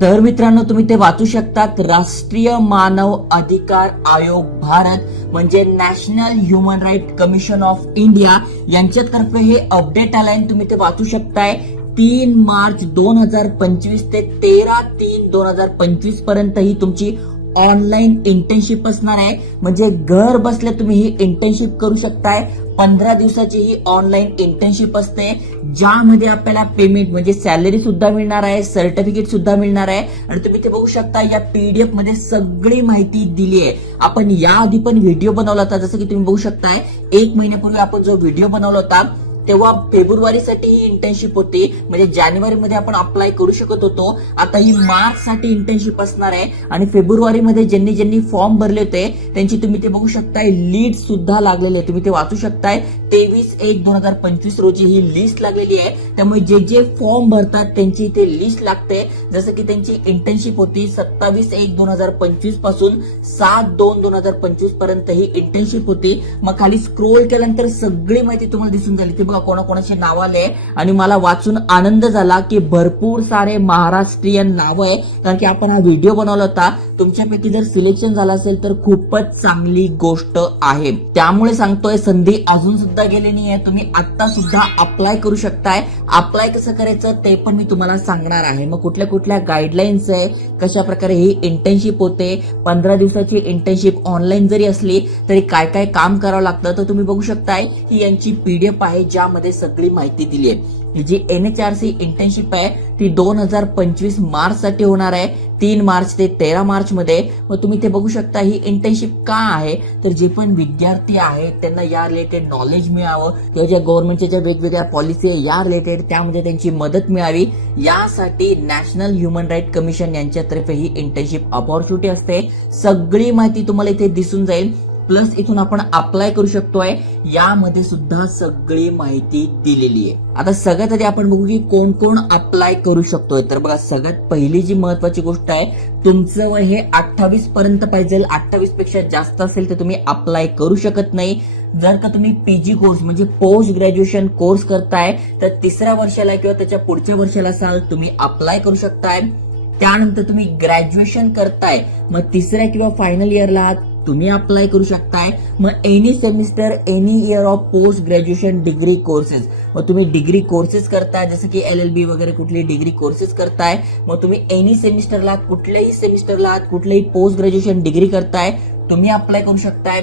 तर मित्रांनो तुम्ही ते वाचू शकतात. राष्ट्रीय मानव अधिकार आयोग भारत म्हणजे national human right commission of India यांच्यातर्फे हे अपडेट आलंय तुम्ही ते वाचू शकताय. तीन मार्च दोन हजार पंचवीस ते तेरा तीन दोन हजार पंचवीसपर्यंत ही तुमची ऑनलाईन इंटर्नशिप असणार आहे. म्हणजे घर बसल्या तुम्ही ही इंटर्नशिप करू शकताय. पंधरा दिवसाची ही ऑनलाईन इंटर्नशिप असते. ज्यामध्ये आपल्याला पेमेंट म्हणजे सॅलरी सुद्धा मिळणार आहे सर्टिफिकेट सुद्धा मिळणार आहे. आणि तुम्ही ते बघू शकता या पीडीएफमध्ये सगळी माहिती दिली आहे. आपण याआधी पण व्हिडिओ बनवला होता जसं की तुम्ही बघू शकताय. एक महिन्यापूर्वी आपण जो व्हिडिओ बनवला होता तेव्हा फेब्रुवारीसाठी ही इंटर्नशिप होती. म्हणजे जानेवारी मध्ये आपण अप्लाय करू शकत होतो. आता ही मार्च साठी इंटर्नशिप असणार आहे. आणि फेब्रुवारी मध्ये ज्यांनी ज्यांनी फॉर्म भरले होते त्यांची तुम्ही ते बघू शकताय. लीड सुद्धा लागलेली आहे. तुम्ही ते वाचू शकताय. तेवीस एक दोन हजार पंचवीस रोजी ही लिस्ट लागलेली आहे. त्यामुळे जे जे फॉर्म भरतात त्यांची इथे लिस्ट लागते. जसं की त्यांची इंटर्नशिप होती सत्तावीस एक दोन हजार पंचवीसपासून सात दोन दोन हजार पंचवीसपर्यंत ही इंटर्नशिप होती. मग खाली स्क्रोल केल्यानंतर सगळी माहिती तुम्हाला दिसून झाली ती बघा कोणाकोणाचे नाव आले. आणि मला वाचून आनंद झाला की भरपूर सारे महाराष्ट्रीयन नाव आहे. कारण की आपण हा व्हिडिओ बनवला होता. तुमच्यापैकी जर सिलेक्शन झालं असेल तर खूपच चांगली गोष्ट आहे. त्यामुळे सांगतोय संधी अजून सुद्धा गेली नाहीये. तुम्ही आता सुद्धा अप्लाय करू शकताय. अप्लाय कसं करायचं ते पण मी तुम्हाला सांगणार आहे. मग कुठल्या कुठल्या गाईडलाईन्स आहे कशा प्रकारे ही इंटर्नशिप होते पंधरा दिवसाची इंटर्नशिप ऑनलाईन जरी असली तरी काय काय काम करावं लागतं तर तुम्ही बघू शकताय ही यांची पीडीएफ आहे ज्या यामध्ये सगळी माहिती दिली आहे जी N H R C internship आहे ती दोन हजार पंचवीस मार्च साठी होणार आहे. तीन मार्च ते तेरा मार्च मध्ये. मग तुम्ही ते बघू शकता ही इंटर्नशिप का आहे? तर जे पण विद्यार्थी आहेत त्यांना या रिलेटेड नॉलेज मिळावं. किंवा ज्या गव्हर्नमेंटच्या ज्या वेगवेगळ्या पॉलिसी आहे या रिलेटेड त्यामध्ये त्यांची मदत मिळावी. यासाठी नॅशनल ह्युमन राईट कमिशन यांच्यातर्फे ही इंटर्नशिप अपॉर्च्युनिटी असते. सगळी माहिती तुम्हाला इथे दिसून जाईल. प्लस इथून आपण अप्लाय करू शकतोय. यामध्ये सुद्धा सगळी माहिती दिलेली आहे. आता सगळ्यात आधी आपण बघू की कोण कोण अप्लाय करू शकतोय. तर बघा सगळ्यात पहिली जी महत्वाची गोष्ट आहे तुमचं वय हे अठ्ठावीस पर्यंत पाहिजे. अठ्ठावीसपेक्षा जास्त असेल तर तुम्ही अप्लाय करू शकत नाही. जर का तुम्ही पीजी कोर्स म्हणजे पोस्ट ग्रॅज्युएशन कोर्स करताय तर तिसऱ्या वर्षाला किंवा त्याच्या पुढच्या वर्षाला असाल तुम्ही अप्लाय करू शकताय. त्यानंतर तुम्ही ग्रॅज्युएशन करताय. मग तिसऱ्या किंवा फायनल इयरला आहात तुम्ही अप्लाय करू शकताय. मग any semester any year of post graduation degree courses मग तुम्ही डिग्री कोर्सेस करताय जसं की एल एल बी वगैरे कुठली डिग्री कोर्सेस करताय. मग तुम्ही एनी सेमिस्टरला कुठल्याही सेमिस्टरला आहात कुठल्याही पोस्ट ग्रॅज्युएशन डिग्री करताय तुम्ही अप्लाय करू शकताय.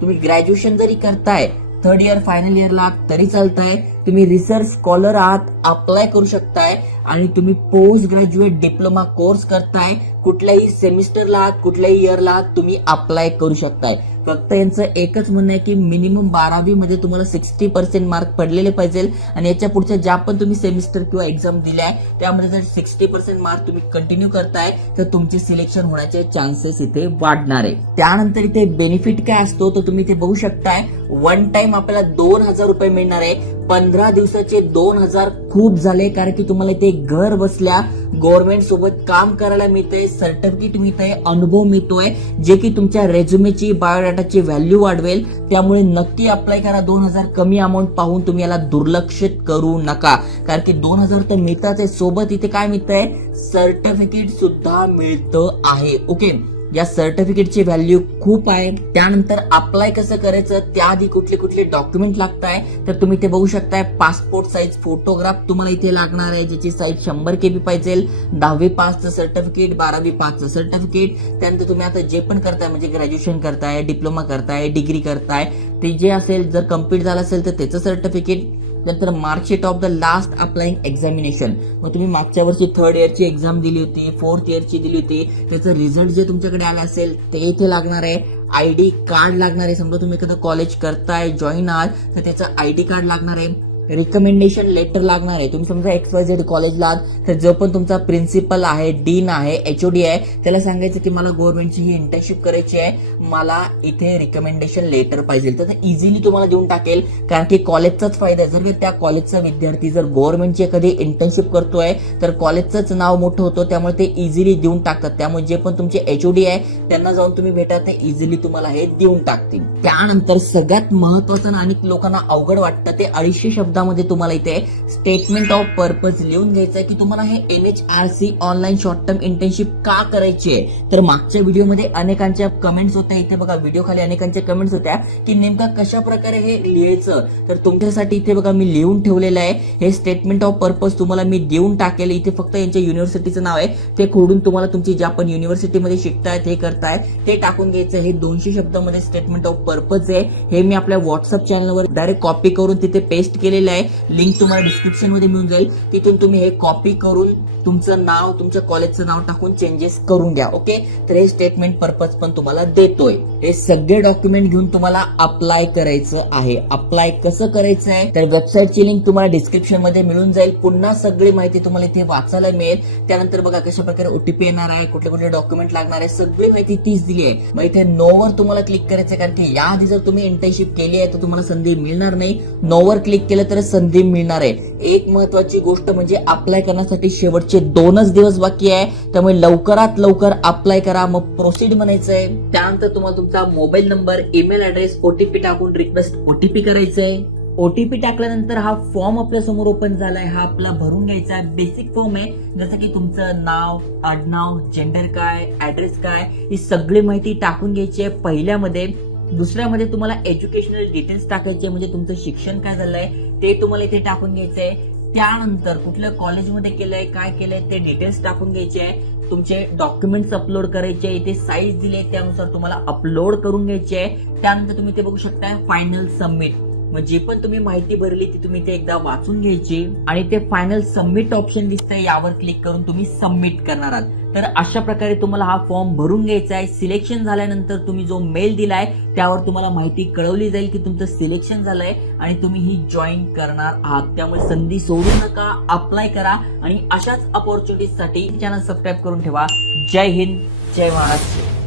तुम्ही ग्रॅज्युएशन जरी करताय थर्ड इयर फायनल इयरला तरी चालतंय. तुम्ही रिसर्च स्कॉलर आहात अप्लाय करू शकताय आणि तुम्ही पोस्ट ग्रॅज्युएट डिप्लोमा कोर्स करताय. कुठल्याही सेमिस्टरला आहात कुठल्याही इयरला आहात तुम्ही अप्लाय करू शकताय. फक्त यांचं एकच म्हणणं आहे की मिनिमम बारावीमध्ये तुम्हाला सिक्स्टी पर्सेंट मार्क पडलेले पाहिजे. आणि याच्या पुढच्या ज्या पण तुम्ही सेमिस्टर किंवा एक्झाम दिल्या आहे त्यामध्ये जर सिक्स्टी पर्सेंट मार्क तुम्ही कंटिन्यू करताय तर तुमचे सिलेक्शन होण्याचे चान्सेस इथे वाढणार आहे. त्यानंतर इथे बेनिफिट काय असतो तर तुम्ही इथे बघू शकताय वन टाइम आपल्याला दोन हजार रुपये मिळणार आहे. पंधरा दिवसाचे दोन हजार खूप झाले कारण की तुम्हाला इथे घर बसल्या गव्हर्नमेंट सोबत काम करायला मिळतंय सर्टिफिकेट मिळतंय अनुभव मिळतोय जे की तुमच्या रेझ्युमेची बायोडाटाची व्हॅल्यू वाढवेल. त्यामुळे नक्की अप्लाय करा. दोन हजार कमी अमाऊंट पाहून तुम्ही याला दुर्लक्षित करू नका. कारण की दोन हजार तर मिळतात सोबत इथे काय मिळतंय? सर्टिफिकेट सुद्धा मिळतं आहे. ओके या सर्टिफिकेटची व्हॅल्यू खूप आहे. त्यानंतर अप्लाय कसं करायचं त्याआधी कुठले कुठले डॉक्युमेंट लागत आहे तर तुम्ही ते बघू शकताय पासपोर्ट साईज फोटोग्राफ तुम्हाला इथे लागणार आहे ज्याची साईज शंभर के बी पाहिजे. दहावी पासचं सर्टिफिकेट बारावी पासचं सर्टिफिकेट त्यानंतर तुम्ही आता जे पण करताय म्हणजे ग्रॅज्युएशन करताय डिप्लोमा करताय डिग्री करताय ते जे असेल जर कंप्लीट झालं असेल तर त्याचं सर्टिफिकेट नंतर marksheet of the last applying examination मग तुम्ही मागच्या वर्षी थर्ड इयरची एक्झाम दिली होती फोर्थ इयरची दिली होती. त्याचं रिझल्ट जे तुमच्याकडे आलं असेल ते इथे लागणार आहे. आय डी कार्ड लागणार आहे. समजा तुम्ही एखादं कॉलेज करताय जॉईन आहात तर त्याचं आय डी कार्ड लागणार आहे. रिकमेंडेशन लेटर लागणार आहे. तुम्ही समजा एक्स वाय झेड कॉलेजला आहात तर जो पण तुमचा प्रिन्सिपल आहे डीन आहे एचओडी आहे त्याला सांगायचं की मला गव्हर्नमेंटची ही इंटर्नशिप करायची आहे. मला इथे रिकमेंडेशन लेटर पाहिजे. तर इझिली तुम्हाला देऊन टाकेल. कारण की कॉलेजचाच फायदा आहे. जर का त्या कॉलेजचा विद्यार्थी जर गव्हर्नमेंटची एखादी इंटर्नशिप करतोय तर कॉलेजचंच नाव मोठं होतं त्यामुळे ते इझिली देऊन टाकतात. त्यामुळे जे पण तुमचे एचओडी आहे त्यांना जाऊन तुम्ही भेटा ते इझिली तुम्हाला हे देऊन टाकतील. त्यानंतर सगळ्यात महत्वाचं आणि लोकांना अवघड वाटतं ते अडीचशे शब्द शब्दामध्ये तुम्हाला इथे स्टेटमेंट ऑफ पर्पज लिहून घ्यायचं आहे की तुम्हाला हे N H R C online short term internship का करायची आहे? तर मागच्या व्हिडिओमध्ये अनेकांच्या कमेंट्स होत्या. इथे बघा व्हिडिओ खाली अनेकांच्या कमेंट्स होत्या की नेमका कशा प्रकारे हे लिहायचं. तर तुमच्यासाठी इथे बघा मी लिहून ठेवलेलं आहे. हे स्टेटमेंट ऑफ पर्पज तुम्हाला मी देऊन टाकेल. इथे फक्त यांच्या युनिव्हर्सिटीचं नाव आहे. ते खोडून तुम्हाला तुमची ज्या पण युनिव्हर्सिटीमध्ये शिकतायत हे करताय ते टाकून घ्यायचं. हे दोनशे शब्दामध्ये स्टेटमेंट ऑफ पर्पज आहे. हे मी आपल्या व्हॉट्सअप चॅनलवर डायरेक्ट कॉपी करून तिथे पेस्ट केलेलं आहे. लिंक तुम्हाला डिस्क्रिप्शनमध्ये मिळून जाईल. तिथून तुम्ही हे कॉपी करून तुमचं नाव तुमच्या कॉलेजचं नाव टाकून चेंजेस करून घ्या ओके तर हे स्टेटमेंट पर्पज पण तुम्हाला देतोय. हे सगळे डॉक्युमेंट घेऊन तुम्हाला अप्लाय करायचं आहे. अप्लाय कसं करायचं आहे? तर वेबसाईटची लिंक तुम्हाला डिस्क्रिप्शनमध्ये मिळून जाईल. पुन्हा सगळी माहिती तुम्हाला इथे वाचायला मिळेल. त्यानंतर बघा कशा प्रकारे ओटीपी येणार आहे कुठले कुठले डॉक्युमेंट लागणार आहे सगळी माहिती तीच दिली आहे. मग इथे नोवर तुम्हाला क्लिक करायचं आहे कारण की याआधी जर तुम्ही इंटर्नशिप केली आहे तर तुम्हाला संधी मिळणार नाही. नोवर क्लिक केलं तर संधी मिळणार आहे. एक महत्वाची गोष्ट म्हणजे अप्लाय करण्यासाठी शेवटचे दोनच दिवस बाकी आहे. त्यामुळे लवकरात लवकर अप्लाय करा. मग प्रोसीड म्हणायचं आहे त्यानंतर तुम्हाला तुमचा mobile number email address OTP टाकून रिक्वेस्ट ओटीपी करायचं आहे ओटीपी टाकल्यानंतर हा फॉर्म आपल्यासमोर ओपन झालाय. हा आपला भरून घ्यायचा आहे. बेसिक फॉर्म आहे. जसं की तुमचं नाव आडनाव जेंडर काय ऍड्रेस काय ही सगळी माहिती टाकून घ्यायची आहे. पहिल्यामध्ये दुसऱ्यामध्ये तुम्हाला एज्युकेशनल डिटेल्स टाकायचे म्हणजे तुमचं शिक्षण काय झालंय ते तुम्हाला इथे टाकून घ्यायचंय. त्यानंतर कुठल्या कॉलेजमध्ये केलंय काय केलंय ते डिटेल्स टाकून घ्यायचे आहे. तुमचे डॉक्युमेंट्स अपलोड करायचे इथे साईज दिले त्यानुसार तुम्हाला अपलोड करून घ्यायचे आहे. त्यानंतर तुम्ही ते बघू शकताय फायनल सबमिट मग जे पण तुम्ही माहिती भरली ती तुम्ही ते एकदा वाचून घ्यायची आणि ते फायनल सबमिट ऑप्शन दिसतंय यावर क्लिक करून तुम्ही सबमिट करणार आहात. तर अशा प्रकारे तुम्हाला हा फॉर्म भरून घ्यायचा आहे. सिलेक्शन झाल्यानंतर तुम्ही जो मेल दिलाय त्यावर तुम्हाला माहिती कळवली जाईल की तुमचं सिलेक्शन झालंय आणि तुम्ही ही जॉईन करणार आहात. त्यामुळे संधी सोडू नका अप्लाय करा आणि अशाच अपॉर्च्युनिटीजसाठी चॅनल सबस्क्राईब करून ठेवा. जय हिंद जय महाराष्ट्र.